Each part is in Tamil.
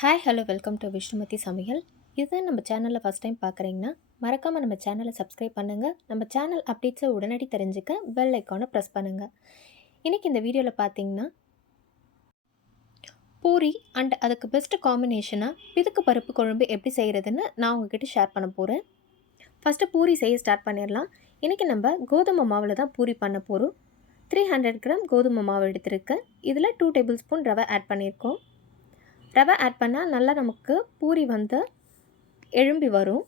Hi hello welcome to Vishnumathi சமையல். இதுதான் நம்ம சேனலில் ஃபஸ்ட் டைம் பார்க்குறீங்கன்னா மறக்காமல் நம்ம சேனலை சப்ஸ்கிரைப் பண்ணுங்கள். நம்ம சேனல் அப்டேட்ஸை உடனடி தெரிஞ்சுக்க பெல் ஐக்கானை ப்ரெஸ் பண்ணுங்கள். இன்றைக்கி இந்த வீடியோவில் பார்த்தீங்கன்னா பூரி அண்ட் அதுக்கு பெஸ்ட்டு காம்பினேஷனாக பிதுக்கு பருப்பு குழம்பு எப்படி செய்கிறதுன்னு நான் உங்ககிட்ட ஷேர் பண்ண போகிறேன். ஃபஸ்ட்டு பூரி செய்ய ஸ்டார்ட் பண்ணிடலாம். இன்றைக்கி நம்ம கோதுமை மாவில் தான் பூரி பண்ண போகிறோம். 300 கிராம் கோதுமை மாவு எடுத்துருக்கேன். இதில் 2 டேபிள் ஸ்பூன் ரவை ஆட் பண்ணியிருக்கோம். ரவை ஆட் பண்ணால் நல்லா நமக்கு பூரி வந்து எழும்பி வரும்.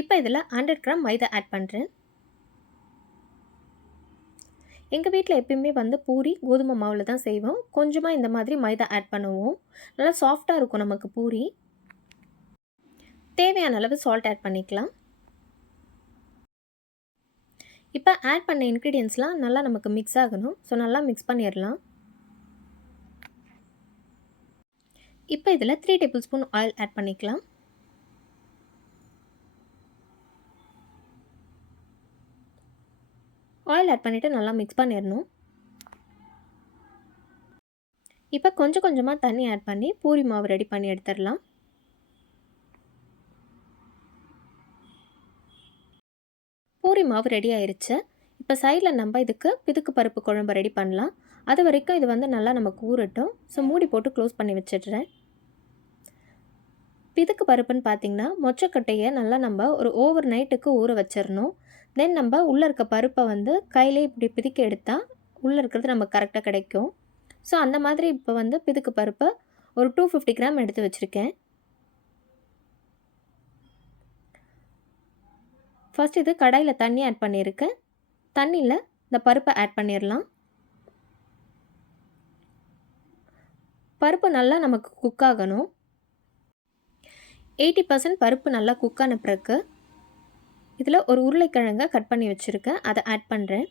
இப்போ இதில் 100 கிராம் மைதா ஆட் பண்ணுறேன். எங்கள் வீட்டில் எப்பயுமே வந்து பூரி கோதுமை மாவில் தான் செய்வோம். கொஞ்சமாக இந்த மாதிரி மைதா ஆட் பண்ணுவோம். நல்லா சாஃப்டாக இருக்கும் நமக்கு பூரி. தேவையான அளவு சால்ட் ஆட் பண்ணிக்கலாம். இப்போ ஆட் பண்ண இன்க்ரீடியன்ஸ்லாம் நல்லா நமக்கு மிக்ஸ் ஆகணும். ஸோ நல்லா மிக்ஸ் பண்ணிடலாம். இப்போ இதில் 3 டேபிள் ஸ்பூன் ஆயில் ஆட் பண்ணிக்கலாம். ஆயில் ஆட் பண்ணிவிட்டு நல்லா மிக்ஸ் பண்ணிடணும். இப்போ கொஞ்சம் கொஞ்சமாக தண்ணி ஆட் பண்ணி பூரி மாவு ரெடி பண்ணி எடுத்துடலாம். பூரி மாவு ரெடி ஆயிடுச்சு. இப்போ சைடில் நம்ம இதுக்கு பிதுக்கு பருப்பு குழம்பு ரெடி பண்ணலாம். அது வரைக்கும் இது வந்து நல்லா நமக்கு ஊறட்டும். ஸோ மூடி போட்டு க்ளோஸ் பண்ணி வச்சிடுறேன். பிதுக்கு பருப்புன்னு பார்த்திங்கன்னா மொச்சக்கட்டையை நல்லா நம்ம ஒரு ஓவர் நைட்டுக்கு ஊற வச்சிடணும். தென் நம்ம உள்ளே இருக்க பருப்பை வந்து கையிலே இப்படி பிதுக்கி எடுத்தால் உள்ளே இருக்கிறது நமக்கு கரெக்டாக கிடைக்கும். ஸோ அந்த மாதிரி இப்போ வந்து பிதுக்கு பருப்பை ஒரு 250 கிராம் எடுத்து வச்சுருக்கேன். ஃபஸ்ட் இது கடாயில் தண்ணி ஆட் பண்ணியிருக்கேன். தண்ணியில் இந்த பருப்பை ஆட் பண்ணிடலாம். பருப்பு நல்லா நமக்கு குக் ஆகணும். 80% பருப்பு நல்லா குக் ஆன பிறகு இதில் ஒரு உருளைக்கிழங்கை கட் பண்ணி வச்சுருக்கேன். அதை ஆட் பண்ணுறேன்.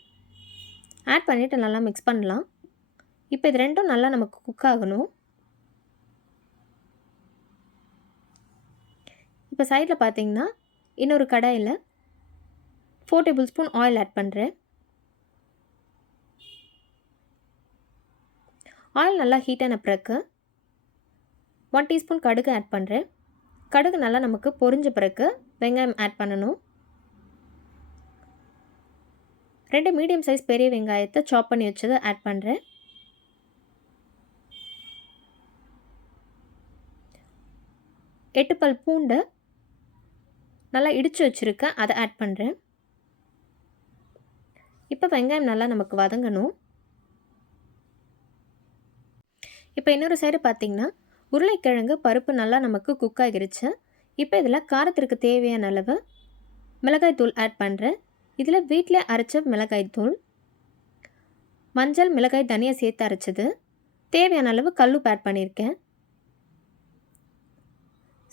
ஆட் பண்ணிவிட்டு நல்லா மிக்ஸ் பண்ணலாம். இப்போ இது ரெண்டும் நல்லா நமக்கு குக் ஆகணும். இப்போ சைடில் பார்த்தீங்கன்னா இன்னொரு கடாயில் 4 டேபிள் ஸ்பூன் ஆயில் ஆட் பண்ணுறேன். ஆயில் நல்லா ஹீட் ஆன பிறகு 1 டீஸ்பூன் கடுகு ஆட் பண்ணுறேன். கடுகு நல்லா நமக்கு பொரிஞ்ச பிறகு வெங்காயம் ஆட் பண்ணணும். 2 மீடியம் சைஸ் பெரிய வெங்காயத்தை சாப் பண்ணி வச்சதை ஆட் பண்ணுறேன். எட்டு பல் பூண்டு நல்லா இடித்து வச்சுருக்கேன். அதை ஆட் பண்ணுறேன். இப்போ வெங்காயம் நல்லா நமக்கு வதங்கணும். இப்போ இன்னொரு சைடு பார்த்திங்கன்னா உருளைக்கிழங்கு பருப்பு நல்லா நமக்கு குக் ஆகிருச்சு. இப்போ இதில் காரத்திற்கு தேவையான அளவு மிளகாய் தூள் ஆட் பண்ணுறேன். இதில் வீட்டில் அரைச்ச மிளகாய் தூள், மஞ்சள், மிளகாய், தனியாக சேர்த்து அரைச்சது, தேவையான அளவு கல்லுப்பு ஆட் பண்ணியிருக்கேன்.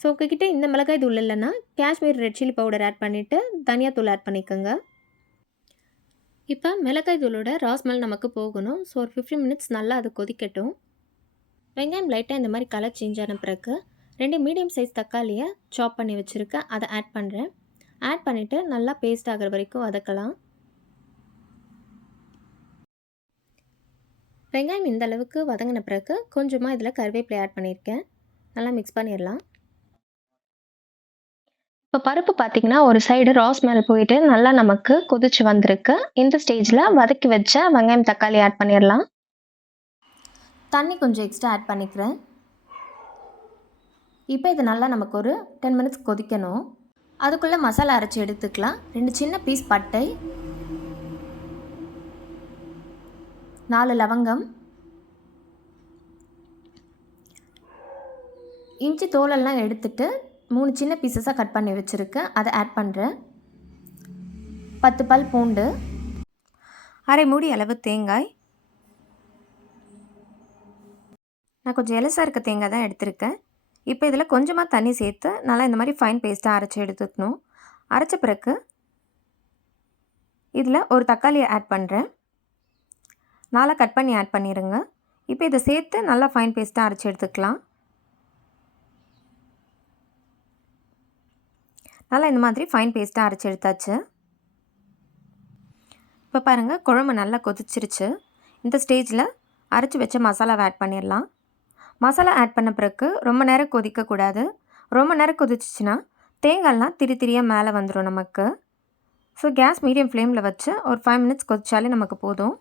ஸோ உங்ககிட்ட இந்த மிளகாய் தூள் இல்லைன்னா Kashmir red chilli powder add பண்ணிவிட்டு தனியாக தூள் ஆட் பண்ணிக்கோங்க. இப்போ மிளகாய் தூளோட ராஸ்மெல் நமக்கு போகணும். ஸோ ஒரு 15 மினிட்ஸ் நல்லா அது கொதிக்கட்டும். வெங்காயம் லைட்டாக இந்த மாதிரி கலர் சேஞ்ச் ஆன பிறகு 2 மீடியம் சைஸ் தக்காளியை சாப் பண்ணி வச்சுருக்கேன். அதை ஆட் பண்ணுறேன். ஆட் பண்ணிவிட்டு நல்லா பேஸ்ட் ஆகிற வரைக்கும் வதக்கலாம். வெங்காயம் இந்த அளவுக்கு வதங்கின பிறகு கொஞ்சமாக இதில் கருவேப்பிலை ஆட் பண்ணியிருக்கேன். நல்லா மிக்ஸ் பண்ணிடலாம். இப்போ பருப்பு பார்த்திங்கன்னா ஒரு சைடு ராஸ்மெல் போயிட்டு நல்லா நமக்கு கொதிச்சு வந்திருக்கு. இந்த ஸ்டேஜில் வதக்கி வச்ச வெங்காயம் தக்காளி ஆட் பண்ணிடலாம். தண்ணி கொஞ்சம் எக்ஸ்ட்ரா ஆட் பண்ணிக்கிறேன். இப்போ இது நல்லா நமக்கு ஒரு 10 மினிட்ஸ் கொதிக்கணும். அதுக்குள்ளே மசாலா அரைச்சி எடுத்துக்கலாம். 2 சின்ன பீஸ் பட்டை, 4 லவங்கம், இஞ்சி தோலெல்லாம் எடுத்துட்டு 3 சின்ன பீசஸாக கட் பண்ணி வச்சுருக்கேன். அதை ஆட் பண்ணுறேன். 10 பல் பூண்டு, அரை மூடி அளவு தேங்காய். நான் கொஞ்சம் எலசாக இருக்க தேங்காய் தான் எடுத்திருக்கேன். இப்போ இதில் கொஞ்சமாக தண்ணி சேர்த்து நல்லா இந்த மாதிரி ஃபைன் பேஸ்ட்டாக அரைச்சி எடுத்துக்கணும். அரைச்ச பிறகு இதில் ஒரு தக்காளியை ஆட் பண்ணுறேன். 4 கட் பண்ணி ஆட் பண்ணிடுங்க. இப்போ இதை சேர்த்து நல்லா ஃபைன் பேஸ்ட்டாக அரைச்சி எடுத்துக்கலாம். நல்லா இந்த மாதிரி ஃபைன் பேஸ்ட்டாக அரைச்சி எடுத்தாச்சு. இப்போ பாருங்கள் குழம்பு நல்லா கொதிச்சிருச்சு. இந்த ஸ்டேஜில் அரைச்சி வச்ச மசாலாவை ஆட் பண்ணிடலாம். மசாலா ஆட் பண்ண பிறகு ரொம்ப நேரம் கொதிக்கக்கூடாது. ரொம்ப நேரம் கொதிச்சிச்சின்னா தேங்காய்லாம் திரி திரியாக மேலே வந்துடும் நமக்கு. ஸோ கேஸ் மீடியம் ஃப்ளேமில் வச்சு ஒரு 5 மினிட்ஸ் கொதிச்சாலே நமக்கு போதும்.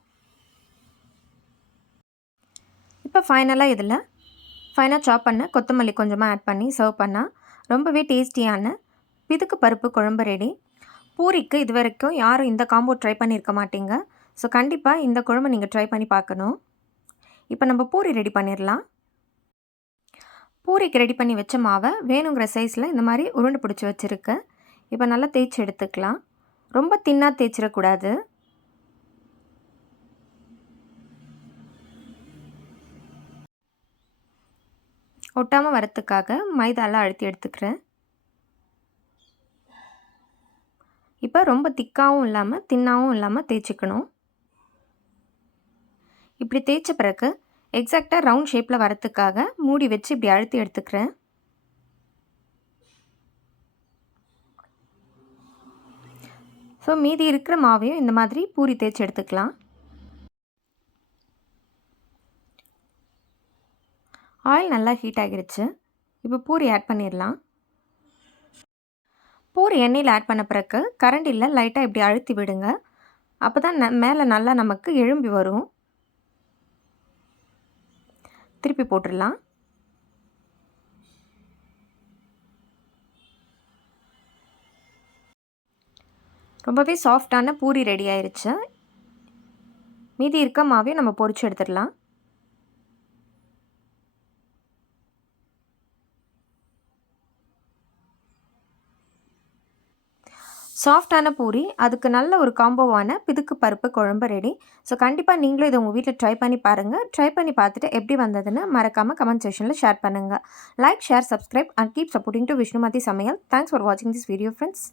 இப்போ ஃபைனலாக சாப் பண்ண கொத்தமல்லி கொஞ்சமாக ஆட் பண்ணி சர்வ் பண்ணால் ரொம்பவே டேஸ்டியான பிதுக்கு பருப்பு குழம்பு ரெடி. பூரிக்கு இது வரைக்கும் யாரும் இந்த காம்போ ட்ரை பண்ணியிருக்க மாட்டீங்க. ஸோ கண்டிப்பாக இந்த குழம்பு நீங்கள் ட்ரை பண்ணி பார்க்கணும். இப்போ நம்ம பூரி ரெடி பண்ணிடலாம். பூரிக்கு ரெடி பண்ணி வச்ச மாவை வேணுங்கிற சைஸில் இந்த மாதிரி உருண்டை பிடிச்சி வச்சுருக்கு. இப்போ நல்லா தேய்ச்சி எடுத்துக்கலாம். ரொம்ப தின்னாக தேய்ச்சிடக்கூடாது. ஒட்டாமல் வரத்துக்காக மைதாலாம் அழுத்தி எடுத்துக்கிறேன். இப்போ ரொம்ப திக்காகவும் இல்லாமல் தின்னாகவும் இல்லாமல் தேய்ச்சிக்கணும். இப்படி தேய்ச்ச பிறகு எக்ஸாக்டாக ரவுண்ட் ஷேப்பில் வரத்துக்காக மூடி வச்சு இப்படி அழுத்தி எடுத்துக்கிறேன். ஸோ மீதி இருக்கிற மாவையும் இந்த மாதிரி பூரி தேய்ச்சி எடுத்துக்கலாம். ஆயில் நல்லா ஹீட் ஆகிடுச்சு. இப்போ பூரி ஆட் பண்ணிடலாம். பூரி எண்ணெயில் ஆட் பண்ண பிறகு கரண்டியில் லைட்டாக இப்படி அழுத்தி விடுங்க. அப்போ தான் மேலே நல்லா நமக்கு எழும்பி வரும். திருப்பி போட்டுடலாம். ரொம்பவே சாஃப்டான பூரி ரெடி ஆயிடுச்சு. மீதி இருக்க மாவையும் நம்ம பொரிச்சு எடுத்துடலாம். சாஃப்டான பூரி, அதுக்கு நல்ல ஒரு காம்போவான பிதுக்கு பருப்பு குழம்பு ரெடி. ஸோ கண்டிப்பாக நீங்களும் இதை உங்கள் வீட்டில் ட்ரை பண்ணி பாருங்கள். ட்ரை பண்ணி பார்த்துட்டு எப்படி வந்ததுன்னு மறக்காமல் கமெண்ட் செக்ஷனில் ஷேர் பண்ணுங்கள். Like, share, subscribe and keep supporting to Vishnumathi சமையல். தேங்க்ஸ் ஃபார் வாட்சிங் திஸ் வீடியோ ஃப்ரெண்ட்ஸ்.